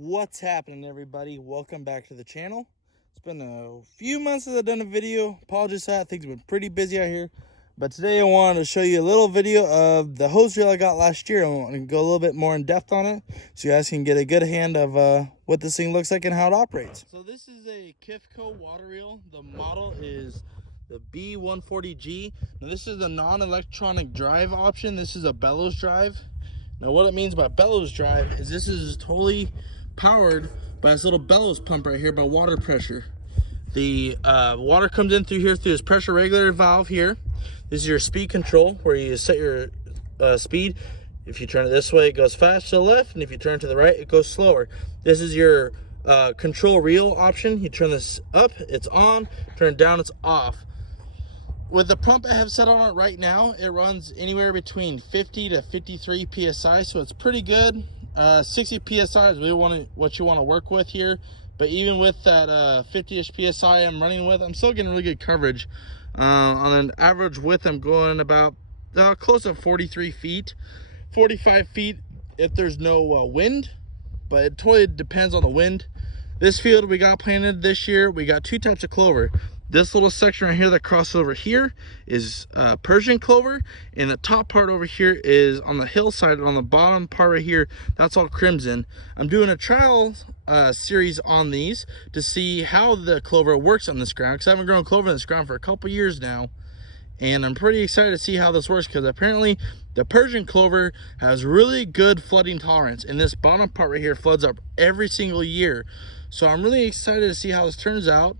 What's happening, everybody? Welcome back to the channel. It's been a few months since I've done a video. Apologies for that. Things have been pretty busy out here, but today I wanted to show you a little video of the hose reel I got last year. I want to go a little bit more in depth on it so you guys can get a good hand of what this thing looks like and how it operates. So this is a Kifco water reel. The model is the B140G. Now this is the non-electronic drive option. This is a bellows drive. Now what it means by bellows drive is this is totally powered by this little bellows pump right here by water pressure. The water comes in through here through this pressure regulator valve here. This is your speed control where you set your speed. If you turn it this way, it goes fast to the left, and if you turn it to the right, it goes slower. This is your control reel option. You turn this up, it's on. Turn it down, it's off. With the pump I have set on it right now, it runs anywhere between 50 to 53 psi, so it's pretty good. 60 psi is really what you want to work with here, but even with that 50ish psi I'm running with, I'm still getting really good coverage. On an average width, I'm going about close to 43 feet, 45 feet if there's no wind, but it totally depends on the wind. This field we got planted this year, we got two types of clover. This little section right here that crosses over here is Persian clover, and the top part over here is on the hillside. On the bottom part right here, that's all crimson. I'm doing a trial series on these to see how the clover works on this ground, because I haven't grown clover on this ground for a couple years now, and I'm pretty excited to see how this works, because apparently the Persian clover has really good flooding tolerance, and this bottom part right here floods up every single year. So I'm really excited to see how this turns out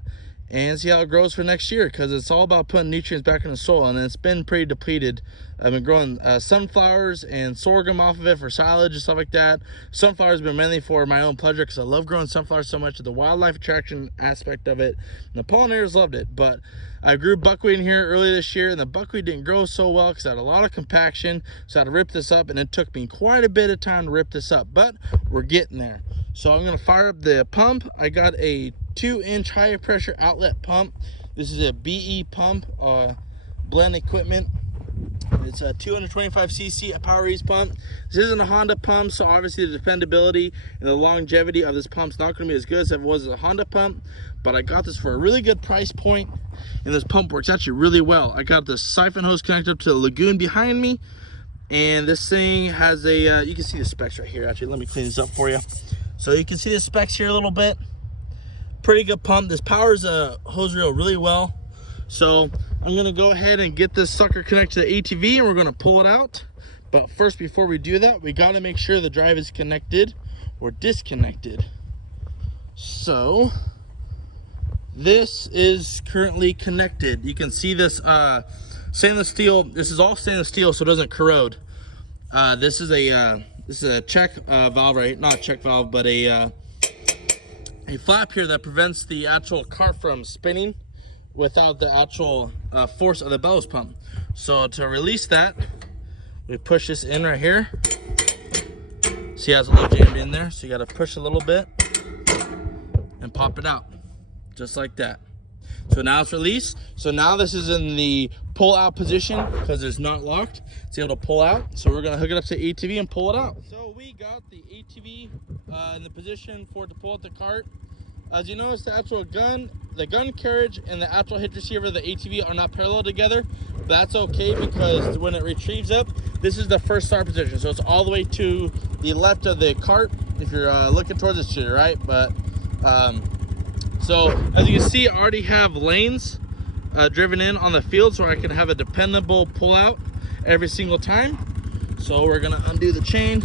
and see how it grows for next year, because it's all about putting nutrients back in the soil, and it's been pretty depleted. I've been growing sunflowers and sorghum off of it for silage and stuff like that. Sunflowers have been mainly for my own pleasure, because I love growing sunflowers so much, the wildlife attraction aspect of it, and the pollinators loved it. But I grew buckwheat in here early this year, and the buckwheat didn't grow so well because I had a lot of compaction, so I had to rip this up, and it took me quite a bit of time to rip this up, but we're getting there. So I'm going to fire up the pump. I got a 2-inch high pressure outlet pump. This is a BE pump, blend equipment. It's a 225cc power ease pump. This isn't a Honda pump, so obviously the dependability and the longevity of this pump is not going to be as good as if it was a Honda pump, but I got this for a really good price point, and this pump works actually really well. I got the siphon hose connected up to the lagoon behind me, and this thing has a you can see the specs right here. Actually, let me clean this up for you. So you can see the specs here a little bit. Pretty good pump. This powers a hose reel really well. So I'm gonna go ahead and get this sucker connected to the ATV, and we're gonna pull it out. But first, before we do that, we gotta make sure the drive is connected or disconnected. So this is currently connected. You can see this stainless steel. This is all stainless steel, so it doesn't corrode. This is a check valve, right? Not a check valve, but a flap here that prevents the actual cart from spinning without the actual force of the bellows pump. So to release that, we push this in right here. See how it's a little jammed in there? So you got to push a little bit and pop it out, just like that. So now it's released. So now this is in the pull out position because it's not locked. It's able to pull out. So we're gonna hook it up to the ATV and pull it out. So we got the ATV in the position for it to pull out the cart. As you notice, the actual gun carriage and the actual hitch receiver of the ATV are not parallel together. But that's okay, because when it retrieves up, this is the first start position. So it's all the way to the left of the cart if you're looking towards the shooter, right? But so as you can see, I already have lanes driven in on the field, so I can have a dependable pull out every single time. So we're gonna undo the chain.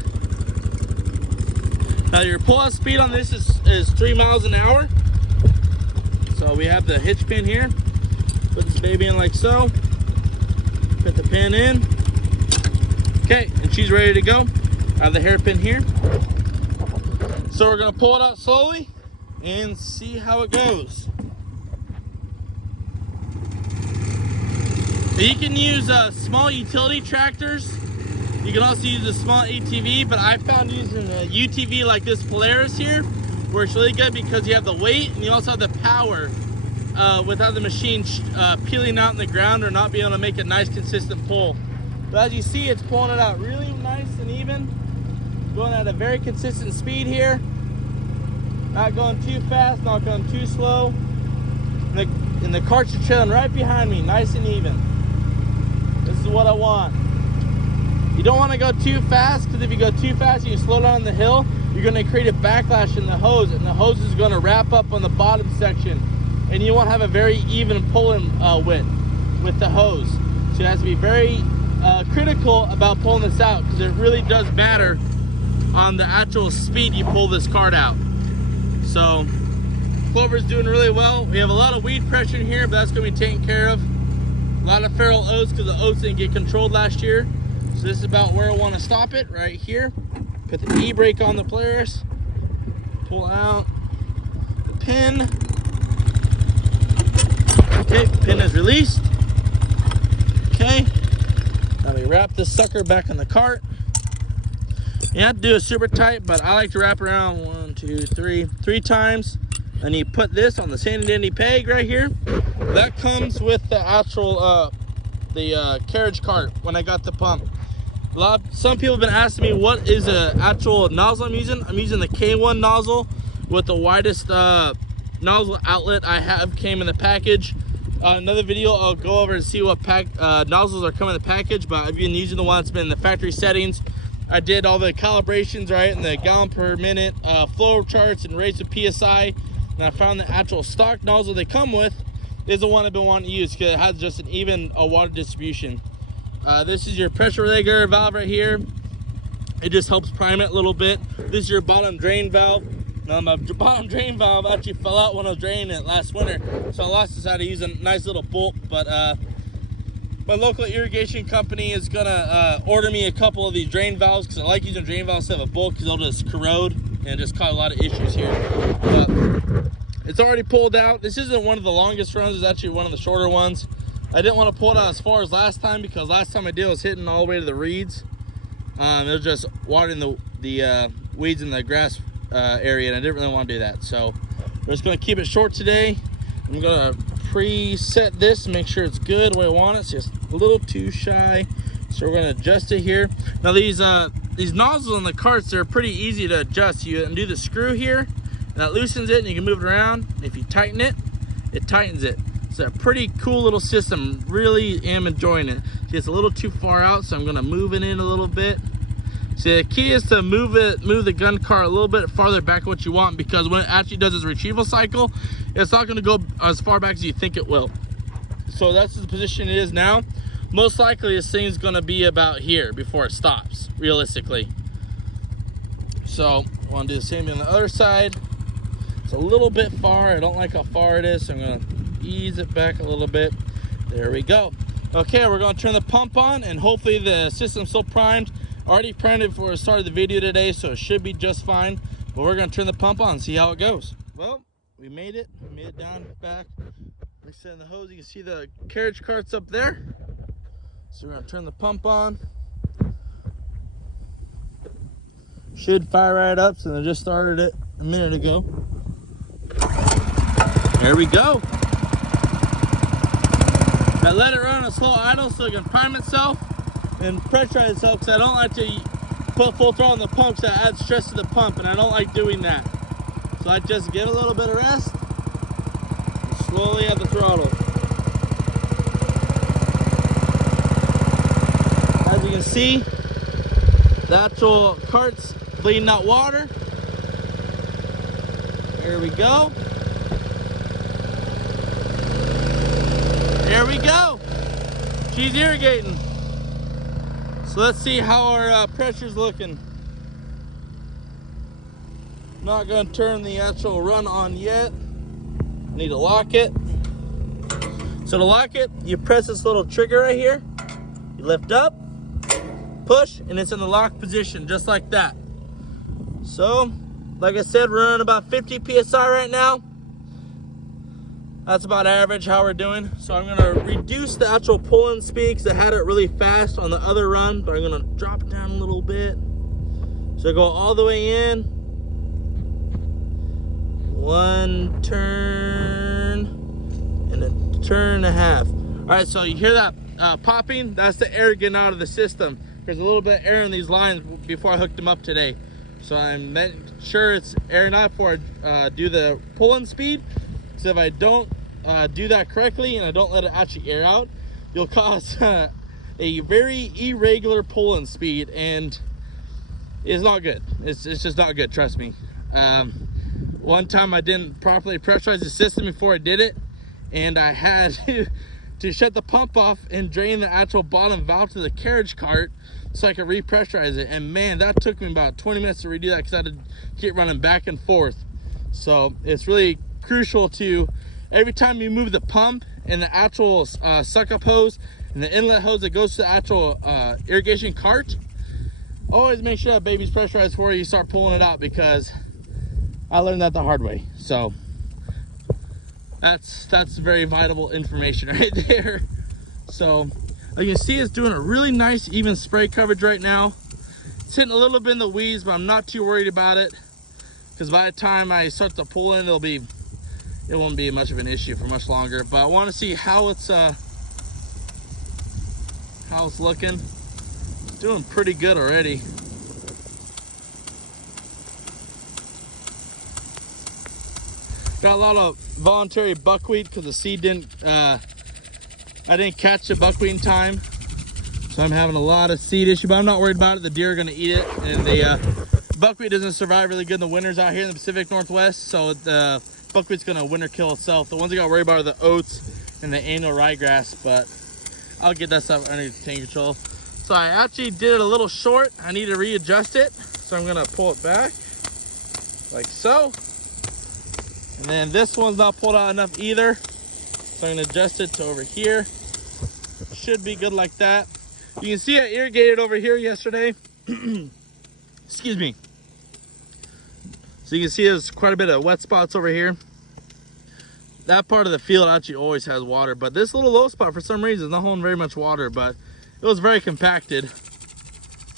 Now your pull out speed on this is 3 miles an hour. So we have the hitch pin here. Put this baby in like so. Put the pin in. Okay, and she's ready to go. I have the hairpin here. So we're gonna pull it out slowly and see how it goes. You can use small utility tractors. You can also use a small ATV, but I found using a UTV like this Polaris here works really good, because you have the weight and you also have the power without the machine peeling out in the ground or not being able to make a nice consistent pull. But as you see, it's pulling it out really nice and even, going at a very consistent speed here. Not going too fast, not going too slow. And the carts are chilling right behind me, nice and even. This is what I want. You don't want to go too fast, because if you go too fast and you slow down the hill, you're going to create a backlash in the hose, and the hose is going to wrap up on the bottom section, and you won't have a very even pulling width with the hose. So you have to be very critical about pulling this out, because it really does matter on the actual speed you pull this cart out. So clover's doing really well. We have a lot of weed pressure in here, but that's going to be taken care of. A lot of feral oats, because the oats didn't get controlled last year. So this is about where I want to stop it, right here. Put the e-brake on the Polaris. Pull out the pin. Okay, pin is released. Okay, now we wrap this sucker back in the cart. You have to do it super tight, but I like to wrap around 1, 2, 3 times. And you put this on the sandy dandy peg right here. That comes with the actual carriage cart when I got the pump. Some people have been asking me what is the actual nozzle I'm using. I'm using the K1 nozzle with the widest nozzle outlet I have came in the package. Another video I'll go over and see what nozzles are coming in the package, but I've been using the one that's been in the factory settings. I did all the calibrations right and the gallon per minute flow charts and rates of PSI, and I found the actual stock nozzle they come with is the one I've been wanting to use, because it has just an even water distribution. This is your pressure regulator valve right here. It just helps prime it a little bit. This is your bottom drain valve. Now my bottom drain valve actually fell out when I was draining it last winter, so I lost this out to use a nice little bolt. But my local irrigation company is gonna order me a couple of these drain valves, because I like using drain valves instead of a bolt, because they'll just corrode and just cause a lot of issues here. But it's already pulled out. This isn't one of the longest runs, it's actually one of the shorter ones. I didn't want to pull it out as far as last time, because last time I did it was hitting all the way to the reeds. It was just watering the weeds in the grass area, and I didn't really want to do that. So we're just going to keep it short today. I'm going to preset this, make sure it's good the way I want it. It's just a little too shy, so we're going to adjust it here. Now these nozzles on the carts, they're pretty easy to adjust. You undo the screw here, and that loosens it, and you can move it around. If you tighten it, it tightens it. It's a pretty cool little system. Really am enjoying it. See, it's a little too far out, so I'm going to move it in a little bit. See, the key is to move the gun cart a little bit farther back what you want, because when it actually does its retrieval cycle, it's not going to go as far back as you think it will. So that's the position it is now. Most likely this thing's going to be about here before it stops, realistically. So I want to do the same thing on the other side. It's a little bit far. I don't like how far it is, so I'm going to ease it back a little bit. There we go. Okay, we're going to turn the pump on, and hopefully the system's still primed. Already primed it before I started the video today, so it should be just fine. But we're going to turn the pump on and see how it goes. Well, we made it. We made it down back. Like I said, in the hose, you can see the carriage carts up there. So we're going to turn the pump on. Should fire right up, since I just started it a minute ago. There we go. I let it run on a slow idle so it can prime itself and pressurize itself, because I don't like to put full throttle on the pump, so that adds stress to the pump, and I don't like doing that. So I just give it a little bit of rest and slowly add the throttle. As you can see, the actual cart's bleeding out water. Here we go. There we go. She's irrigating. So let's see how our pressure's looking. Not going to turn the actual run on yet. Need to lock it. So to lock it, you press this little trigger right here. You lift up, push, and it's in the lock position, just like that. So, like I said, we're running about 50 PSI right now. That's about average how we're doing. So I'm gonna reduce the actual pull-in speed, because I had it really fast on the other run, but I'm gonna drop it down a little bit. So go all the way in. One turn and a turn and a half. All right, so you hear that popping? That's the air getting out of the system. There's a little bit of air in these lines before I hooked them up today. So I'm sure it's airing out before I do the pulling speed. So if I don't do that correctly and I don't let it actually air out, you'll cause a very irregular pulling speed, and it's not good. It's just not good, trust me. One time I didn't properly pressurize the system before I did it, and I had to shut the pump off and drain the actual bottom valve to the carriage cart so I could repressurize it. And man, that took me about 20 minutes to redo that because I had to keep running back and forth. So it's really crucial to, every time you move the pump and the actual suck up hose and the inlet hose that goes to the actual irrigation cart, always make sure that baby's pressurized before you start pulling it out, because I learned that the hard way. So that's very vital information right there. So like you can see, it's doing a really nice even spray coverage right now. It's hitting a little bit in the weeds, but I'm not too worried about it, because by the time I start to pull in, it won't be much of an issue for much longer. But I want to see how it's looking. It's doing pretty good already. Got a lot of voluntary buckwheat because the seed didn't, I didn't catch the buckwheat in time. So I'm having a lot of seed issue, but I'm not worried about it. The deer are gonna eat it, and the buckwheat doesn't survive really good in the winters out here in the Pacific Northwest. So the buckwheat's gonna winter kill itself. The ones I got worried about are the oats and the annual ryegrass, but I'll get that stuff under control. So I actually did it a little short. I need to readjust it. So I'm gonna pull it back like so. And then this one's not pulled out enough either, so I'm gonna adjust it to over here. Should be good like that. You can see I irrigated over here yesterday. Excuse me. So you can see there's quite a bit of wet spots over here. That part of the field actually always has water, but this little low spot for some reason is not holding very much water, but it was very compacted.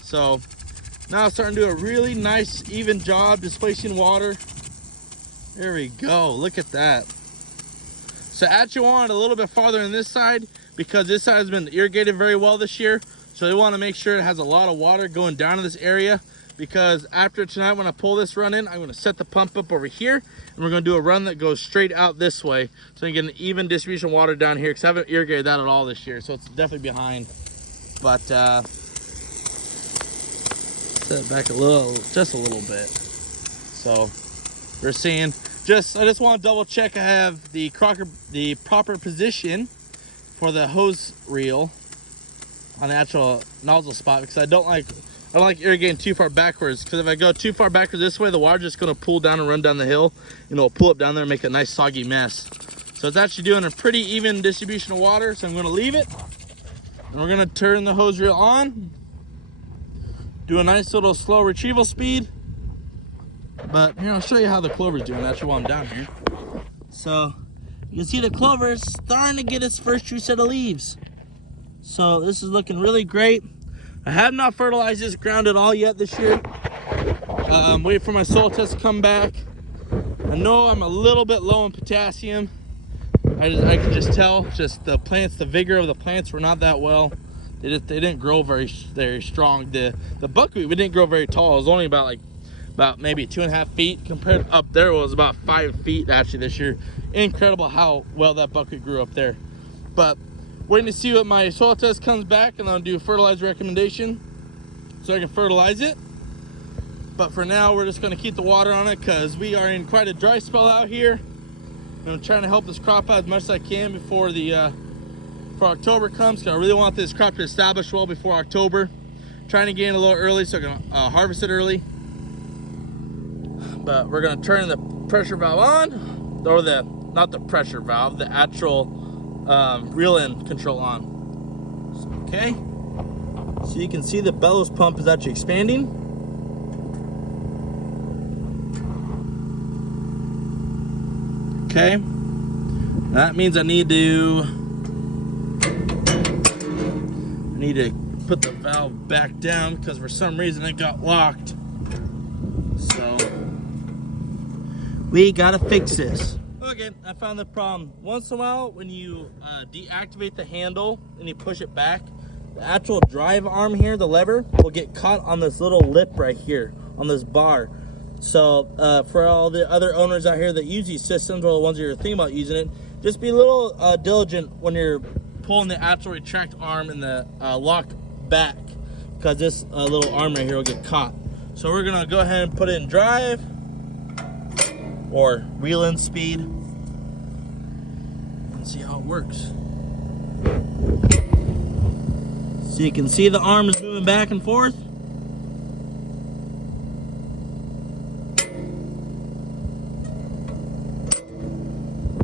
So now it's starting to do a really nice even job displacing water. There we go, look at that. So I actually want it a little bit farther on this side, because this side has been irrigated very well this year. So they want to make sure it has a lot of water going down in this area, because after tonight when I pull this run in, I'm going to set the pump up over here, and we're going to do a run that goes straight out this way, so I can get an even distribution of water down here, because I haven't irrigated that at all this year, so it's definitely behind. But set it back just a little bit. So we're seeing, I just want to double check I have the proper position for the hose reel on the actual nozzle spot, because I don't like irrigating too far backwards, because if I go too far backwards this way, the water's just going to pool down and run down the hill, and it'll pull up down there and make a nice soggy mess. So it's actually doing a pretty even distribution of water, so I'm going to leave it, and we're going to turn the hose reel on, do a nice little slow retrieval speed. But here, I'll show you how the clover's doing actually while I'm down here. So you can see the clover is starting to get its first true set of leaves. So this is looking really great. I have not fertilized this ground at all yet this year. Wait for my soil test to come back. I know I'm a little bit low in potassium. I can just tell, just the plants, the vigor of the plants were not that well. They didn't grow very strong. The buckwheat, we didn't grow very tall. It was only about maybe 2.5 feet, compared up there it was about 5 feet actually this year. Incredible how well that buckwheat grew up there. But waiting to see what my soil test comes back, and I'll do a fertilizer recommendation so I can fertilize it. But for now, we're just going to keep the water on it, because we are in quite a dry spell out here, and I'm trying to help this crop out as much as I can before before October comes, because I really want this crop to establish well before October. Trying to get in a little early so I can harvest it early. But we're going to turn the pressure valve on, or not the pressure valve, the actual reel end control on. Okay, so you can see the bellows pump is actually expanding. Okay, that means I need to put the valve back down, because for some reason it got locked. So we gotta fix this. Okay, I found the problem. Once in a while, when you deactivate the handle and you push it back, the actual drive arm here, the lever, will get caught on this little lip right here, on this bar. So for all the other owners out here that use these systems, or the ones that are thinking about using it, just be a little diligent when you're pulling the actual retract arm and the lock back, because this little arm right here will get caught. So we're gonna go ahead and put it in drive or wheel in speed and see how it works. So you can see the arm is moving back and forth.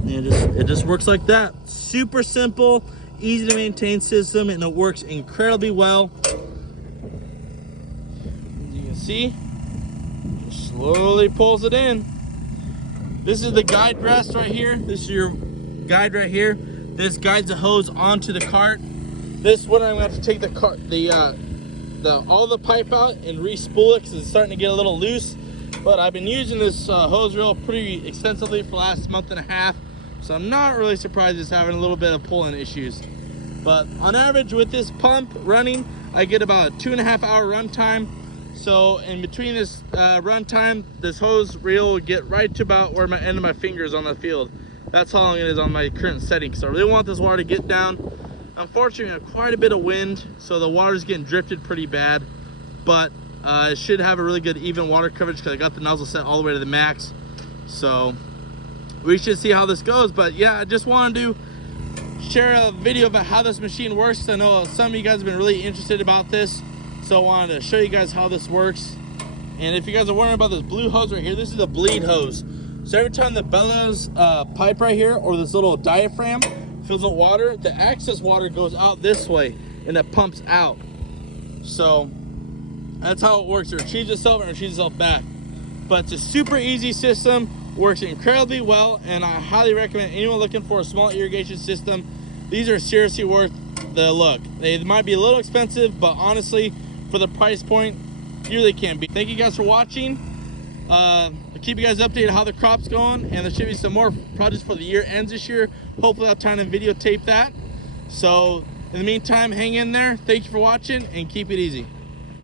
It just works like that. Super simple, easy to maintain system, and it works incredibly well. As you can see, just slowly pulls it in. This is the guide rest right here. This is your guide right here. This guides the hose onto the cart. This one I'm gonna have to take all the pipe out and re-spool it because it's starting to get a little loose. But I've been using this hose reel pretty extensively for the last month and a half, so I'm not really surprised it's having a little bit of pulling issues. But on average with this pump running, I get about a 2.5 hour run time. So in between this run time, this hose reel will get right to about where my end of my finger is on the field. That's how long it is on my current setting. So I really want this water to get down. Unfortunately, we have quite a bit of wind, so the water's getting drifted pretty bad. But it should have a really good even water coverage because I got the nozzle set all the way to the max. So we should see how this goes. But yeah, I just wanted to share a video about how this machine works. I know some of you guys have been really interested about this, so I wanted to show you guys how this works. And if you guys are wondering about this blue hose right here, this is a bleed hose. So every time the bellows pipe right here, or this little diaphragm, fills with water, the excess water goes out this way and it pumps out. So that's how it works. It retrieves itself and retrieves itself back. But it's a super easy system, works incredibly well, and I highly recommend anyone looking for a small irrigation system. These are seriously worth the look. They might be a little expensive, but honestly, for the price point, you really can't beat. Thank you guys for watching. I'll keep you guys updated how the crop's going, and there should be some more projects for the year ends this year. Hopefully I'll have time to videotape that. So in the meantime, hang in there. Thank you for watching, and keep it easy.